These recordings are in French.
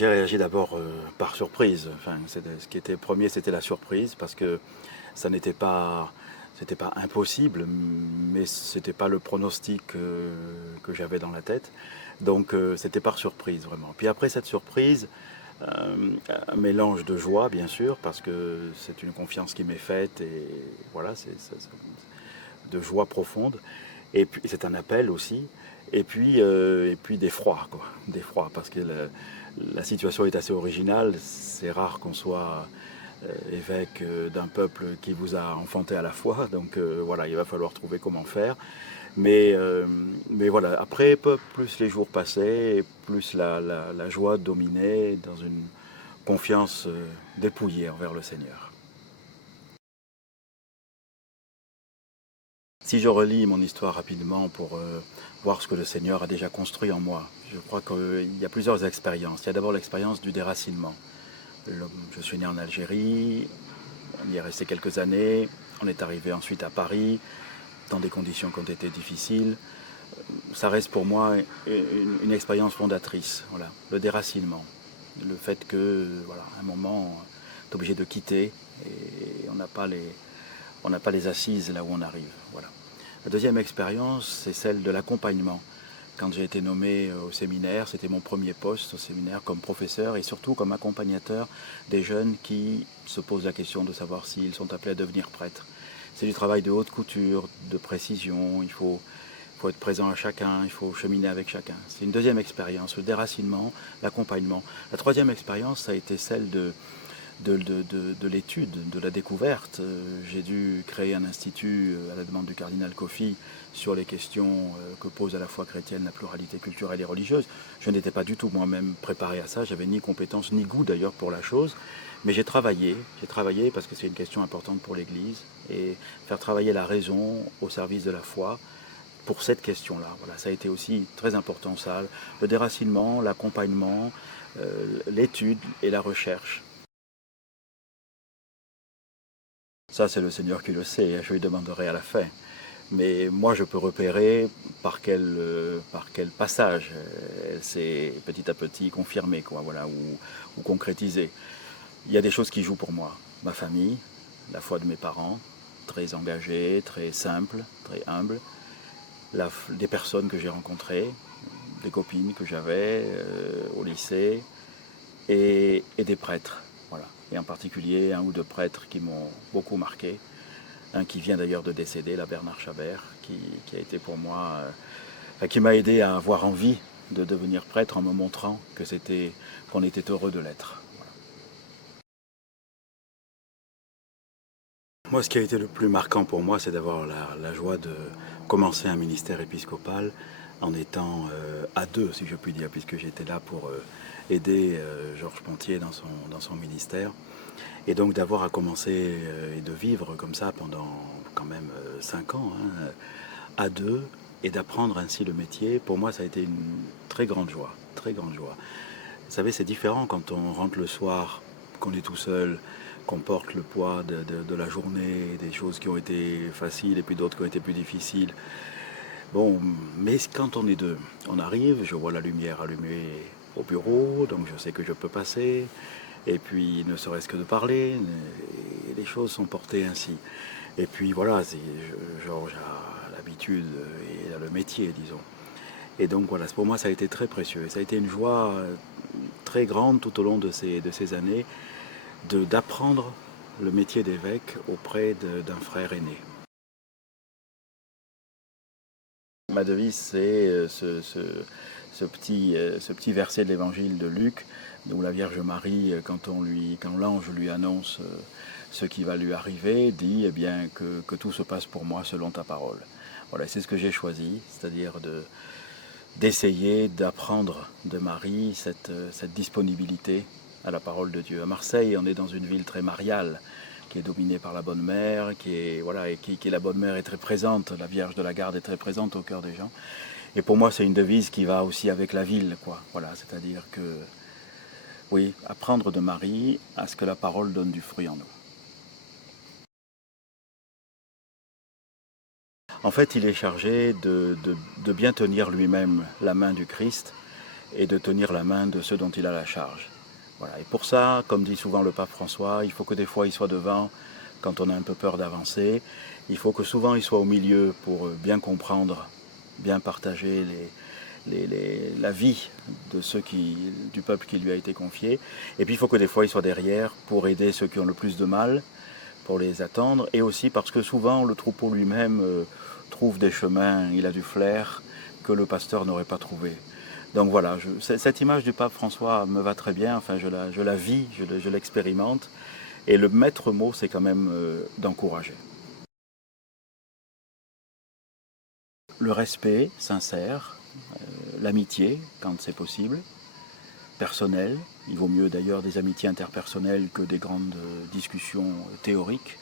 J'ai réagi d'abord par surprise. Enfin, ce qui était premier, c'était la surprise parce que ça c'était pas impossible, mais c'était pas le pronostic que j'avais dans la tête. Donc c'était par surprise vraiment. Puis après cette surprise, un mélange de joie bien sûr parce que c'est une confiance qui m'est faite et voilà, de joie profonde. Et puis c'est un appel aussi. Et puis d'effroi, quoi. D'effroi, parce que la situation est assez originale. C'est rare qu'on soit évêque d'un peuple qui vous a enfanté à la fois. Donc voilà, il va falloir trouver comment faire. Mais, euh, mais voilà, après, plus les jours passaient, et plus la joie dominait dans une confiance dépouillée envers le Seigneur. Si je relis mon histoire rapidement pour voir ce que le Seigneur a déjà construit en moi, je crois qu'il y a plusieurs expériences. Il y a d'abord l'expérience du déracinement. Je suis né en Algérie, on y est resté quelques années, on est arrivé ensuite à Paris, dans des conditions qui ont été difficiles. Ça reste pour moi une expérience fondatrice, voilà, le déracinement. Le fait que, voilà, à un moment, on est obligé de quitter et on n'a pas les assises là où on arrive. Voilà. La deuxième expérience, c'est celle de l'accompagnement. Quand j'ai été nommé au séminaire, c'était mon premier poste au séminaire comme professeur et surtout comme accompagnateur des jeunes qui se posent la question de savoir s'ils sont appelés à devenir prêtres. C'est du travail de haute couture, de précision, faut être présent à chacun, il faut cheminer avec chacun. C'est une deuxième expérience, le déracinement, l'accompagnement. La troisième expérience, ça a été celle de l'étude, de la découverte. J'ai dû créer un institut à la demande du cardinal Coffi sur les questions que pose à la foi chrétienne la pluralité culturelle et religieuse. Je n'étais pas du tout moi-même préparé à ça, j'avais ni compétence ni goût d'ailleurs pour la chose, mais j'ai travaillé parce que c'est une question importante pour l'Église, et faire travailler la raison au service de la foi pour cette question-là. Voilà, ça a été aussi très important ça, le déracinement, l'accompagnement, l'étude et la recherche. Ça, c'est le Seigneur qui le sait, je lui demanderai à la fin. Mais moi, je peux repérer par quel passage elle s'est petit à petit confirmée, quoi, voilà, ou concrétisée. Il y a des choses qui jouent pour moi. Ma famille, la foi de mes parents, très engagés, très simples, très humbles. Des personnes que j'ai rencontrées, des copines que j'avais au lycée, et des prêtres. Voilà. Et en particulier un ou deux prêtres qui m'ont beaucoup marqué. Un qui vient d'ailleurs de décéder, la Bernard Chabert, qui a été pour moi, qui m'a aidé à avoir envie de devenir prêtre en me montrant qu'on était heureux de l'être. Voilà. Moi, ce qui a été le plus marquant pour moi, c'est d'avoir la joie de commencer un ministère épiscopal en étant à deux, si je puis dire, puisque j'étais là pour aider Georges Pontier dans son ministère. Et donc d'avoir à commencer et de vivre comme ça pendant quand même 5 ans, hein, à deux, et d'apprendre ainsi le métier, pour moi ça a été une très grande joie, très grande joie. Vous savez, c'est différent quand on rentre le soir, qu'on est tout seul, qu'on porte le poids de la journée, des choses qui ont été faciles et puis d'autres qui ont été plus difficiles. Bon, mais quand on est deux, on arrive, je vois la lumière allumée au bureau, donc je sais que je peux passer, et puis ne serait-ce que de parler, les choses sont portées ainsi. Et puis voilà, Georges a l'habitude et a le métier, disons. Et donc voilà, pour moi ça a été très précieux. Ça a été une joie très grande tout au long de ces années d'apprendre le métier d'évêque auprès d'un frère aîné. Ma devise, c'est ce petit verset de l'évangile de Luc, où la Vierge Marie, quand l'ange lui annonce ce qui va lui arriver, dit eh bien, que tout se passe pour moi selon ta parole. Voilà, c'est ce que j'ai choisi, c'est-à-dire d'essayer d'apprendre de Marie cette disponibilité à la parole de Dieu. À Marseille, on est dans une ville très mariale, qui est dominée par la Bonne Mère, qui la Bonne Mère est très présente, la Vierge de la Garde est très présente au cœur des gens. Et pour moi, c'est une devise qui va aussi avec la ville, quoi. Voilà, c'est-à-dire que, oui, apprendre de Marie à ce que la parole donne du fruit en nous. En fait, il est chargé de bien tenir lui-même la main du Christ et de tenir la main de ceux dont il a la charge. Voilà. Et pour ça, comme dit souvent le pape François, il faut que des fois il soit devant quand on a un peu peur d'avancer. Il faut que souvent il soit au milieu pour bien comprendre, bien partager la vie de du peuple qui lui a été confié. Et puis il faut que des fois il soit derrière pour aider ceux qui ont le plus de mal, pour les attendre. Et aussi parce que souvent le troupeau lui-même trouve des chemins, il a du flair que le pasteur n'aurait pas trouvé. Donc voilà, cette image du pape François me va très bien, enfin je la vis, je l'expérimente. Et le maître mot, c'est quand même d'encourager. Le respect sincère, l'amitié quand c'est possible, personnel. Il vaut mieux d'ailleurs des amitiés interpersonnelles que des grandes discussions théoriques.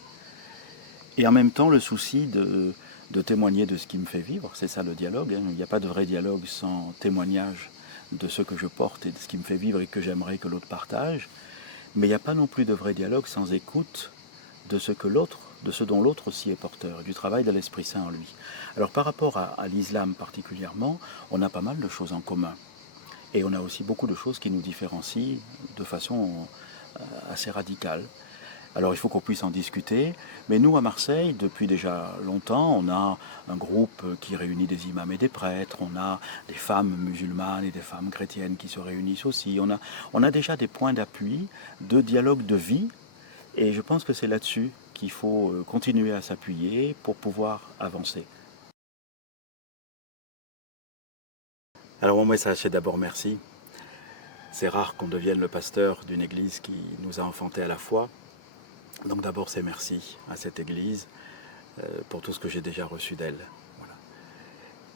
Et en même temps, le souci de témoigner de ce qui me fait vivre, c'est ça le dialogue. Hein. Il n'y a pas de vrai dialogue sans témoignage de ce que je porte et de ce qui me fait vivre et que j'aimerais que l'autre partage. Mais il n'y a pas non plus de vrai dialogue sans écoute de ce dont l'autre aussi est porteur, du travail de l'Esprit Saint en lui. Alors par rapport à l'islam particulièrement, on a pas mal de choses en commun. Et on a aussi beaucoup de choses qui nous différencient de façon assez radicale. Alors il faut qu'on puisse en discuter, mais nous à Marseille, depuis déjà longtemps, on a un groupe qui réunit des imams et des prêtres, on a des femmes musulmanes et des femmes chrétiennes qui se réunissent aussi, on a déjà des points d'appui, de dialogue de vie, et je pense que c'est là-dessus qu'il faut continuer à s'appuyer pour pouvoir avancer. Alors mon message c'est d'abord merci. C'est rare qu'on devienne le pasteur d'une église qui nous a enfantés à la foi. Donc d'abord c'est merci à cette église pour tout ce que j'ai déjà reçu d'elle. Voilà.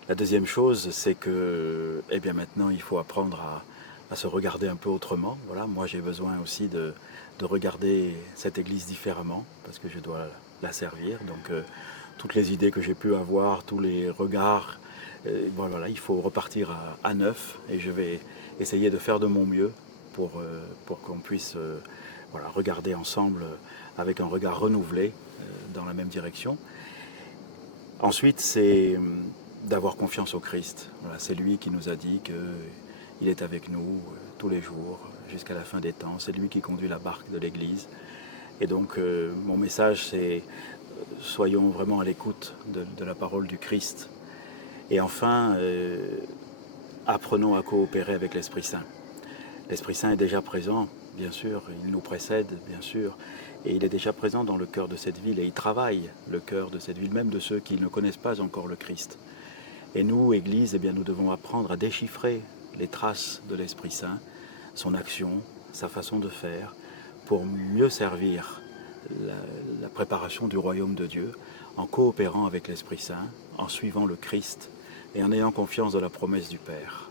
La deuxième chose c'est que eh bien maintenant il faut apprendre à se regarder un peu autrement. Voilà, moi j'ai besoin aussi de regarder cette église différemment parce que je dois la servir. Donc toutes les idées que j'ai pu avoir, tous les regards, voilà, il faut repartir à neuf et je vais essayer de faire de mon mieux pour qu'on puisse voilà, regarder ensemble avec un regard renouvelé dans la même direction. Ensuite, c'est d'avoir confiance au Christ. Voilà, c'est lui qui nous a dit qu'il est avec nous tous les jours jusqu'à la fin des temps. C'est lui qui conduit la barque de l'Église. Et donc, mon message, c'est soyons vraiment à l'écoute de la parole du Christ. Et enfin, apprenons à coopérer avec l'Esprit Saint. L'Esprit Saint est déjà présent, bien sûr, il nous précède, bien sûr, et il est déjà présent dans le cœur de cette ville, et il travaille le cœur de cette ville, même de ceux qui ne connaissent pas encore le Christ. Et nous, Église, eh bien, nous devons apprendre à déchiffrer les traces de l'Esprit Saint, son action, sa façon de faire, pour mieux servir la préparation du royaume de Dieu, en coopérant avec l'Esprit Saint, en suivant le Christ, et en ayant confiance de la promesse du Père.